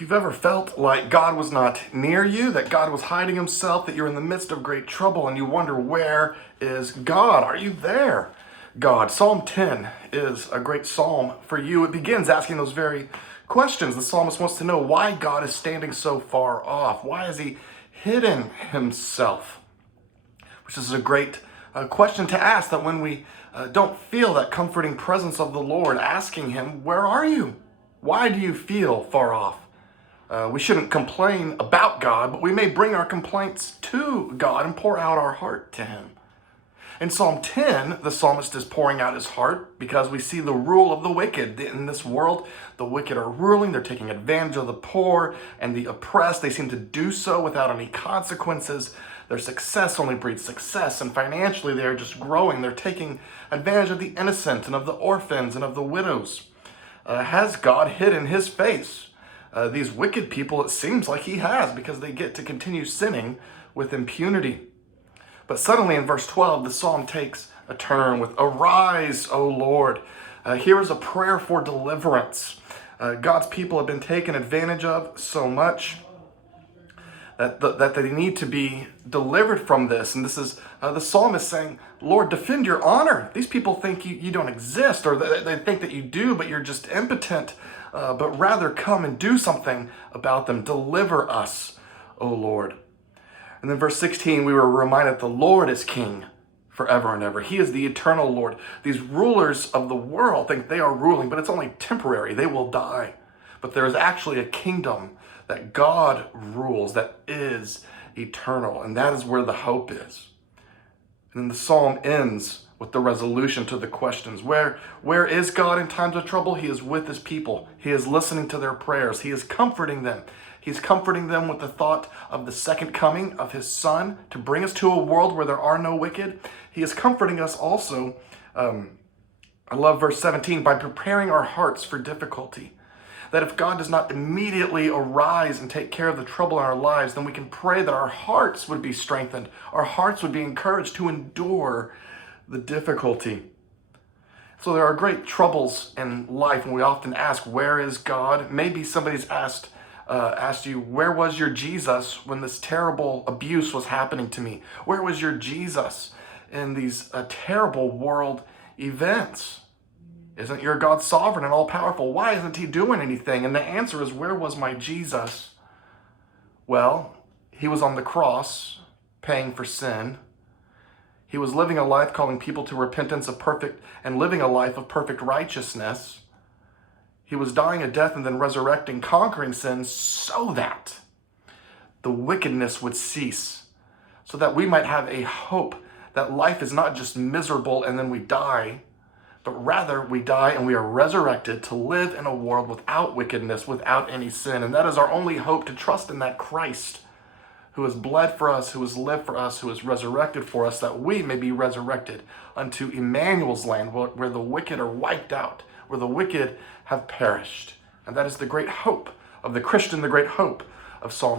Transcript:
If you've ever felt like God was not near you, that God was hiding himself, that you're in the midst of great trouble and you wonder, where is God? Are you there, God? Psalm 10 is a great psalm for you. It begins asking those very questions. The psalmist wants to know why God is standing so far off. Why is he hidden himself? Which is a great question to ask, that when we don't feel that comforting presence of the Lord, asking him, where are you? Why do you feel far off? We shouldn't complain about God, but we may bring our complaints to God and pour out our heart to him. In Psalm 10, the psalmist is pouring out his heart because we see the rule of the wicked. In this world, the wicked are ruling. They're taking advantage of the poor and the oppressed. They seem to do so without any consequences. Their success only breeds success, and financially they are just growing. They're taking advantage of the innocent and of the orphans and of the widows. Has God hidden his face? These wicked people, it seems like he has, because they get to continue sinning with impunity. But suddenly in verse 12, the psalm takes a turn with, "Arise, O Lord." Here is a prayer for deliverance. God's people have been taken advantage of so much that they need to be delivered from this. And this is the psalmist saying, Lord, defend your honor. These people think you don't exist, or they think that you do, but you're just impotent. But rather come and do something about them. Deliver us, O Lord. And then verse 16, we were reminded the Lord is king forever and ever. He is the eternal Lord. These rulers of the world think they are ruling, but it's only temporary. They will die. But there is actually a kingdom that God rules, that is eternal. And that is where the hope is. And then the psalm ends with the resolution to the questions. Where is God in times of trouble? He is with his people. He is listening to their prayers. He is comforting them. He's comforting them with the thought of the second coming of his Son to bring us to a world where there are no wicked. He is comforting us also, I love verse 17, by preparing our hearts for difficulty. That if God does not immediately arise and take care of the trouble in our lives, then we can pray that our hearts would be strengthened. Our hearts would be encouraged to endure the difficulty. So there are great troubles in life, and we often ask, where is God? Maybe somebody's asked you, where was your Jesus when this terrible abuse was happening to me? Where was your Jesus in these terrible world events? Isn't your God sovereign and all-powerful? Why isn't he doing anything? And the answer is, where was my Jesus? Well, he was on the cross paying for sin. He was living a life calling people to repentance of perfect and living a life of perfect righteousness. He was dying a death and then resurrecting, conquering sin so that the wickedness would cease, so that we might have a hope that life is not just miserable and then we die, but rather we die and we are resurrected to live in a world without wickedness, without any sin. And that is our only hope, to trust in that Christ who has bled for us, who has lived for us, who has resurrected for us, that we may be resurrected unto Emmanuel's land, where the wicked are wiped out, where the wicked have perished. And that is the great hope of the Christian, the great hope of Psalm 10.